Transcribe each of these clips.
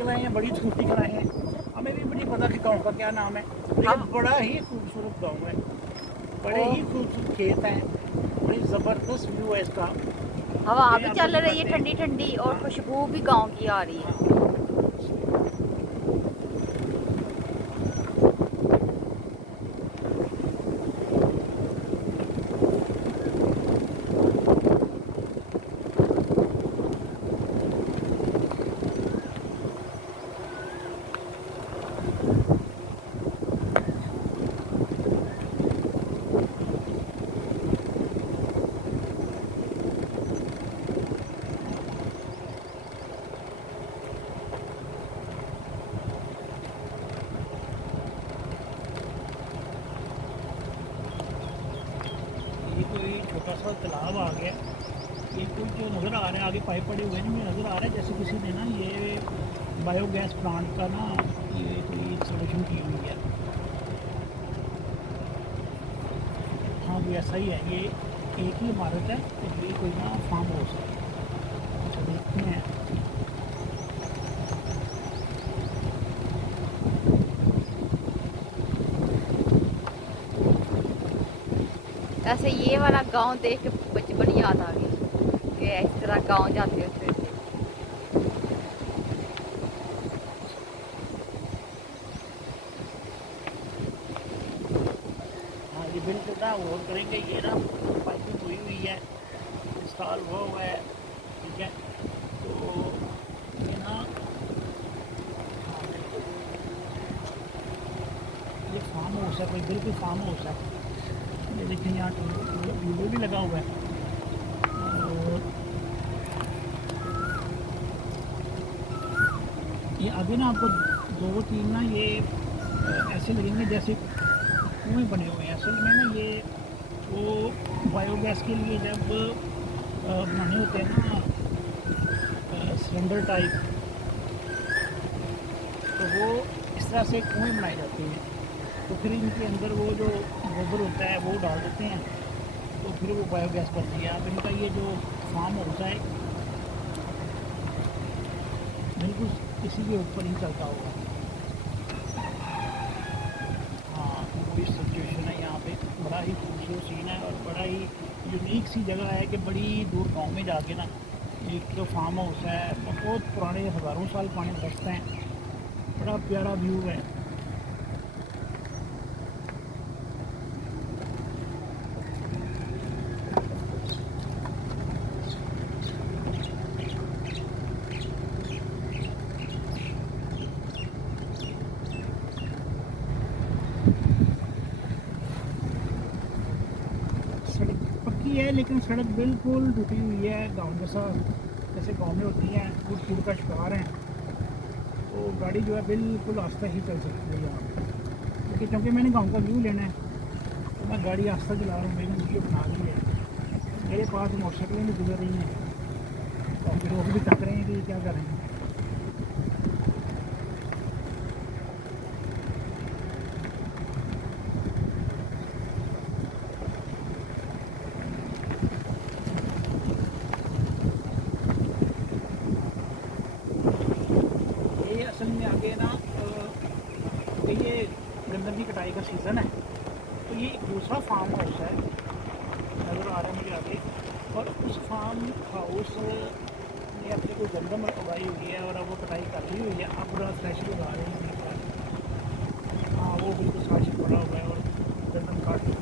निकल आए हैं, बड़ी धूप निकल आए हैं, हमें भी नहीं पता कि गाँव का क्या नाम है, लेकिन बड़ा ही खूबसूरत गाँव है, बड़े ही खूबसूरत खेत हैं, बड़ी ज़बरदस्त व्यू है इसका। हवा ये भी आपको चल रही है दिखाते हैं। ठंडी ठंडी और हाँ, खुशबू भी गांव की आ रही है। हाँ। ये कोई छोटा सा तालाब आ गया, ये कोई जो नज़र आ रहा है आगे पाइप पड़े हुए हैं, मुझे नज़र आ रहा है जैसे किसी ने ना ये बायोगैस प्लांट का ना ये कोई इंस्टॉलेशन की हुई है। हाँ भी ऐसा ही है, ये एक ही इमारत है, तो ये कोई ना फार्म हाउस है। अच्छा देखते हैं। ऐसे ये वाला गांव देख के बचपन याद आ गई कि इस तरह गांव जाते होते थे। हाँ ये बिल्कुल ना वो करेंगे, ये ना पाइपिंग हुई हुई है, इंस्टॉल हुआ है, ठीक है, तो ये ना, हाँ बिल्कुल, ये फार्म हाउस है, कोई बिल्कुल फार्म हाउस है। ये देखिए यहाँ ट्यूबवेल भी लगा हुआ है, और ये आगे ना आपको दो तीन ना ये ऐसे लगेंगे जैसे कुएँ बने हुए हैं। असल में ना ये वो बायोगैस के लिए जब बनाने होते हैं ना सिलेंडर टाइप, तो वो इस तरह से कुएँ बनाए जाते हैं, तो फिर इनके अंदर वो जो गोबर होता है वो डाल देते हैं, तो फिर वो बायोगैस बनती है। अब इनका ये जो फार्म होता है बिल्कुल इसी के ऊपर ही चलता होगा। हाँ तो वही सिचुएशन है यहाँ पे, बड़ा ही खूबसूरत सीन है और बड़ा ही यूनिक सी जगह है कि बड़ी दूर गांव में जाके ना एक तो फार्म हाउस है, बहुत पुराने हज़ारों साल पुराने दरख्त हैं, बड़ा प्यारा व्यू है। सड़क पक्की है लेकिन सड़क बिल्कुल टूटी हुई है, गांव जैसा, जैसे गांव में होती हैं, टूट फूट का शिकार हैं, तो गाड़ी जो है बिल्कुल आस्ता ही चल सकती है यहाँ पर। क्योंकि मैंने गांव का व्यू लेना है, तो मैं गाड़ी आस्ता चला रहा हूँ, मैंने वीडियो बना ली है। मेरे पास मोटरसाइकिलें भी गुजर रही हैं, तो हम लोग भी तक रहे हैं कि ये क्या कर रहे हैं। ये असल में आगे ना कि ये गंदम की कटाई का सीज़न है, तो ये एक दूसरा फार्म हाउस है नज़र आ रहा है मुझे आगे, और उस फार्म हाउस ने अपने कोई गंदम उगाई हुई है और अब वो कटाई कर ली हुई है, अब पूरा फ्रेश उगा रहे हैं। हाँ वो बिल्कुल साश पड़ा हुआ है और गंदम काट के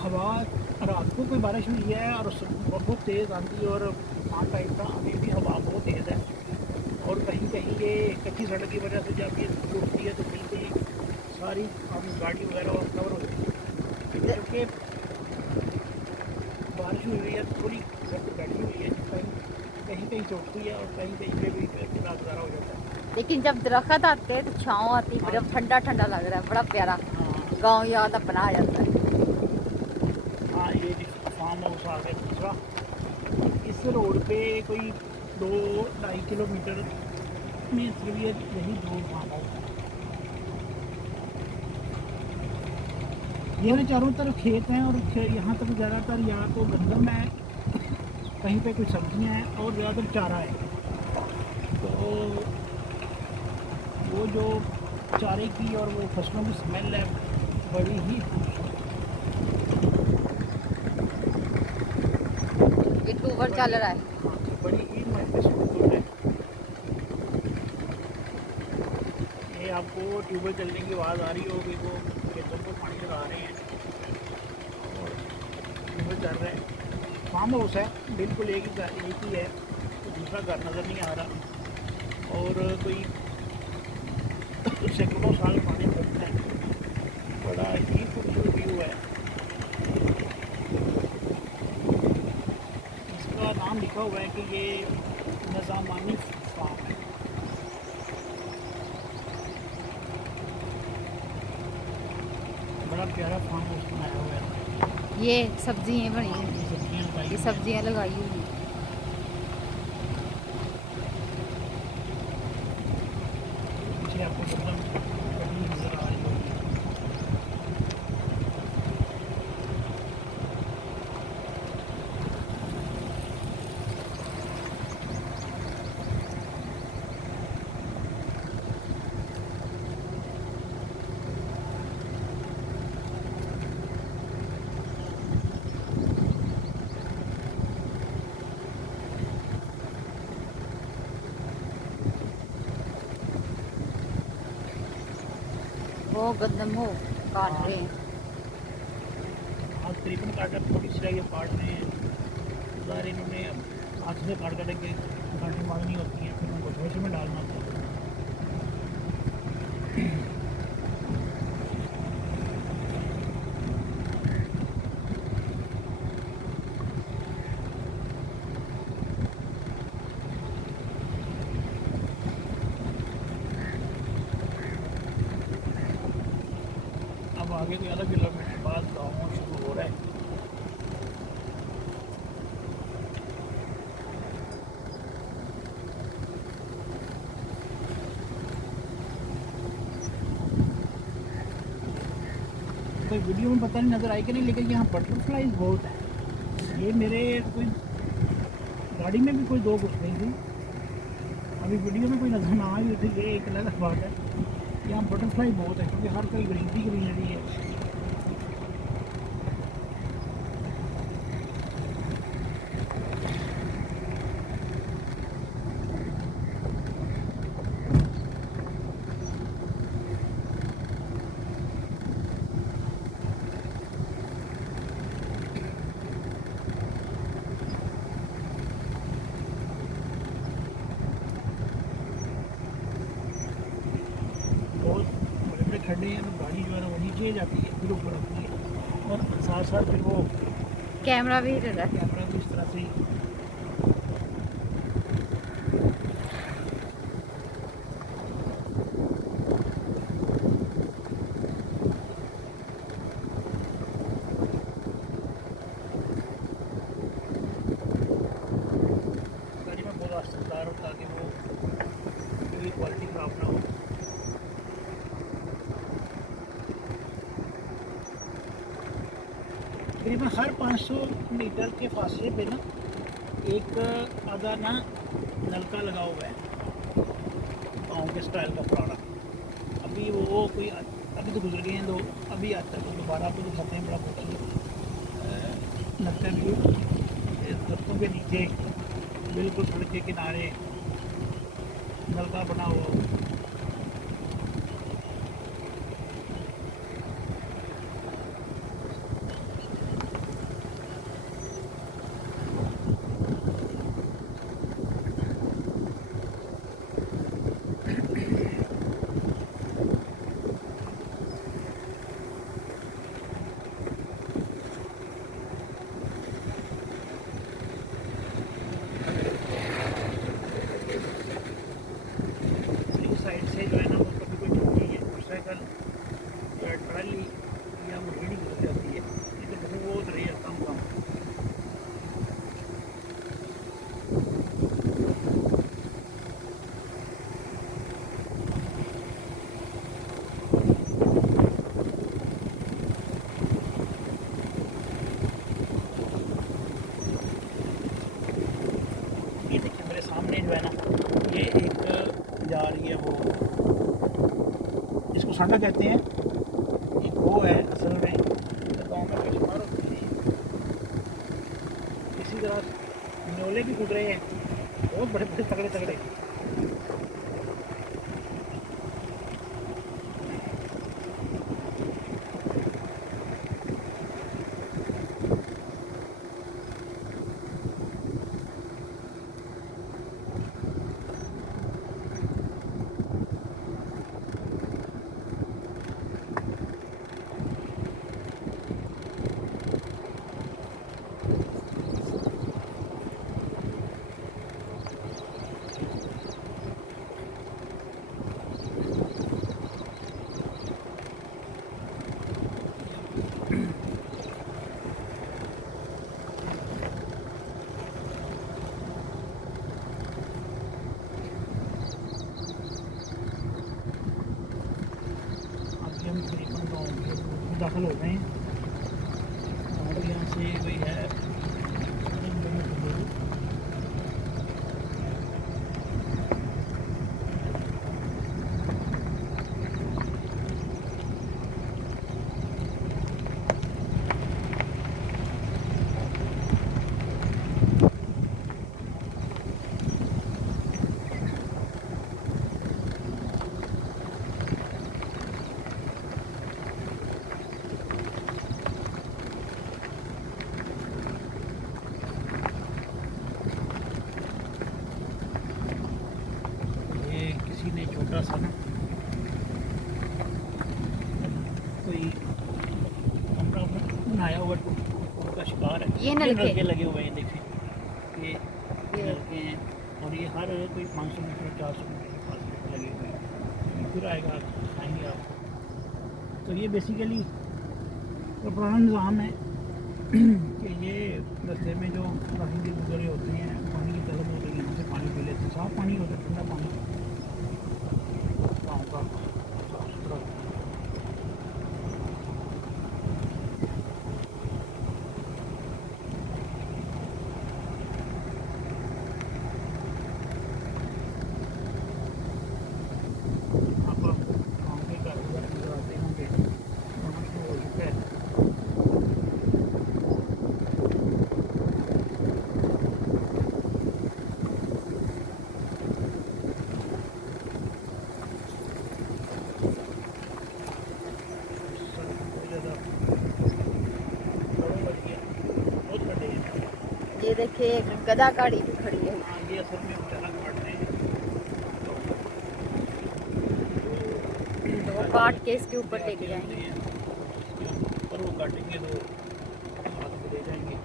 हवा, रात को कोई बारिश हुई है और बहुत तेज़ आंधी और तूफान टाइप का, अभी भी हवा बहुत तेज़ है, और कहीं कहीं ये कच्ची सड़क की वजह से जब ये टूटती है तो बिल्कुल ही सारी हम गाड़ी वगैरह और कवर हो जाती है, क्योंकि बारिश हुई है, थोड़ी सड़क बैठी हुई है, कहीं कहीं कहीं चौकती है और कहीं कहीं पे भी पूरा गुजारा हो जाता है। लेकिन जब दरख्त आते हैं तो छाँव आती है, हाँ बड़ा ठंडा ठंडा लग रहा है, बड़ा प्यारा हाँ गांव याद अपना आ जाता है। हाँ, ये फार्म हाउस आ गया दूसरा, इस रोड पे कोई 2-2.5 किलोमीटर में सिर्फ यही दो फार्म हाउस हैं। ये ना चारों तरफ खेत हैं और यहाँ तक ज़्यादातर या तो गंदम है, कहीं पे कुछ सब्जियां हैं और ज़्यादातर चारा है। तो वो जो चारे की और वो फसलों की स्मेल है बड़ी ही ये टूबर चल रहा है। हाँ, बड़ी ही महसूस है। ये आपको ट्यूबवेल चलने की आवाज़ आ रही होगी, वो खेतों को पानी लगा रहे हैं और ट्यूबवेल चल रहे हैं। फार्म हाउस है, बिल्कुल एक ही है, तो दूसरा घर नज़र नहीं आ रहा और कोई सैकड़ों साल पानी पड़ता है। बड़ा ही खूबसूरत व्यू है। इसका नाम लिखा हुआ है कि ये निज़ामानी फार्म है। बड़ा प्यारा फार्म हाउस बनाया हुआ है। ये सब्जियां बनी हाँ, हुई ये सब्जियां हैं, लगाई ये हुई हैं। सब्जियां लगाई हुई हैं। पीछे आपको मतलब कहीं नज़र आ रही होगी। वो गंदम हो काट रहे हैं। हाथ तकरीबन काटा, थोड़ी सी ये काट रहे हैं। सारे इन्होंने हाथ से काट काट के काटने मांगनी होती है, फिर उनको धोखे में डालना होता है। अब आगे कोई अलग किलोमीटर बाद गाँव शुरू हो रहा है। कोई वीडियो में पता नहीं नज़र आई कि नहीं, लेकिन यहाँ बटरफ्लाइज बहुत है। ये मेरे कोई गाड़ी में भी कोई दो घुस गई थी, अभी वीडियो में कोई नज़र ना आई थी, ये एक अलग बात है। यहाँ बटरफ्लाई बहुत है क्योंकि हर कोई ग्रीनरी ग्रीनरी है। बहुत बड़े बड़े खड्डे हैं, तो गाड़ी जो है ना वो नीचे जाती है, फिर ऊपर आती है और साथ साथ फिर वो कैमरा भी हिल रहा है। कैमरा भी इस तरह से गाड़ी में बहुत असरदार होता है कि वो कोई क्वालिटी खराब ना हो। तकरीबन हर 500 मीटर के फासले पे ना एक आधा ना नलका लगा हुआ है, गाँव के स्टाइल का पुराना। अभी वो कोई अभी तो गुजर गए हैं दो, अभी आता है तो दोबारा आपको दिखाते हैं। बड़ा खूबसूरत लगता है व्यू। दरख्तों के नीचे बिल्कुल सड़क के किनारे नलका बना हुआ हो। इसको सांडा कहते हैं। ये वो है असल में गाँव में बेशुमार होते हैं। इसी तरह न्योले भी गुजरे हैं, बहुत बड़े बड़े तगड़े तगड़े। हम तकरीबन गाँव में दाखिल हो गए हैं और यहाँ से वही है ने छोटा सा ना कोई कमरा बनाया हुआ उनका शिकार है। ये नलके लगे हुए हैं, देखिए ये नलके हैं और ये हर कोई 500 मीटर 400 मीटर के पास लगे हुए हैं। फिर आएगा आएंगे आप। तो ये बेसिकली तो पुराना निज़ाम है कि ये रास्ते में जो राहगीर गुजरे होते हैं, पानी की तलब होती है, यहाँ से पानी पी लेते हैं। साफ़ पानी होता है, ठंडा पानी गाँव का साफ सुथरा। आप गाँव के घर वगैरह नजर आते होंगे, होना शुरू हो चुका है। ये देखिए एक गधा गाड़ी भी खड़ी है। ये असल में बेचारा काट रहे हैं, तो वो काट के इसके ऊपर लेके जाएंगे। और वो काटेंगे तो हाथ में ले जाएंगे।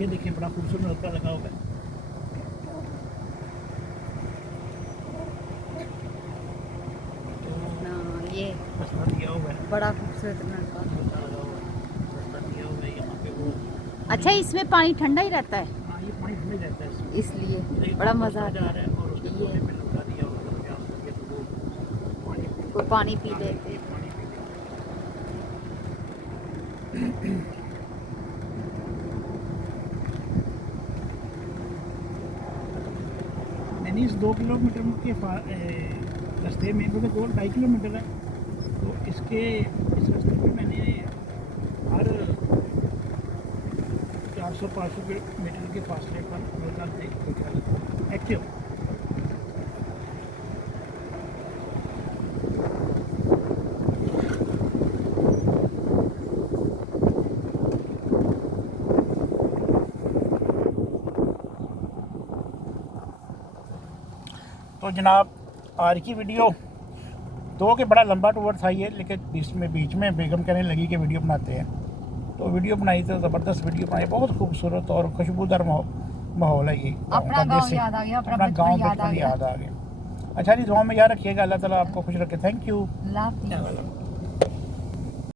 ये देखिए बड़ा खूबसूरत नलका लगा हुआ है। हाँ, ये रास्ता दिया हुआ है, बड़ा खूबसूरत नलका। रास्ता लगा हुआ है, रास्ता दिया हुआ है यहाँ पे वो। अच्छा, इसमें पानी ठंडा ही रहता है हाँ, ये पानी ठंडे रहता है इसमें। इसलिए देखिए, बड़ा रास्ता मज़ा जा आता रहा है। है और उसके कोने पे नलका दिया हुआ है, यहाँ से तो वो वो पानी पी लेते हैं। पानी पी लेते। मैंने इस 2 किलोमीटर के रास्ते में, क्योंकि 2-2.5 किलोमीटर है, तो इस रास्ते में मैंने हर 400-500 मीटर के फासले पर नलका देखा एक्टिव। तो जनाब आज की वीडियो दो के बड़ा लंबा टूर था ये, लेकिन बीच में बेगम कहने लगी कि वीडियो बनाते हैं, तो वीडियो बनाई, तो ज़बरदस्त वीडियो बनाई। बहुत खूबसूरत और खुशबूदार माहौल है ये। अपना गाँव याद आ गया, अपना गाँव बचपन याद आ गया। अच्छा जी, दुआ में याद रखिएगा। अल्लाह ताला आपको खुश रखे। Thank you.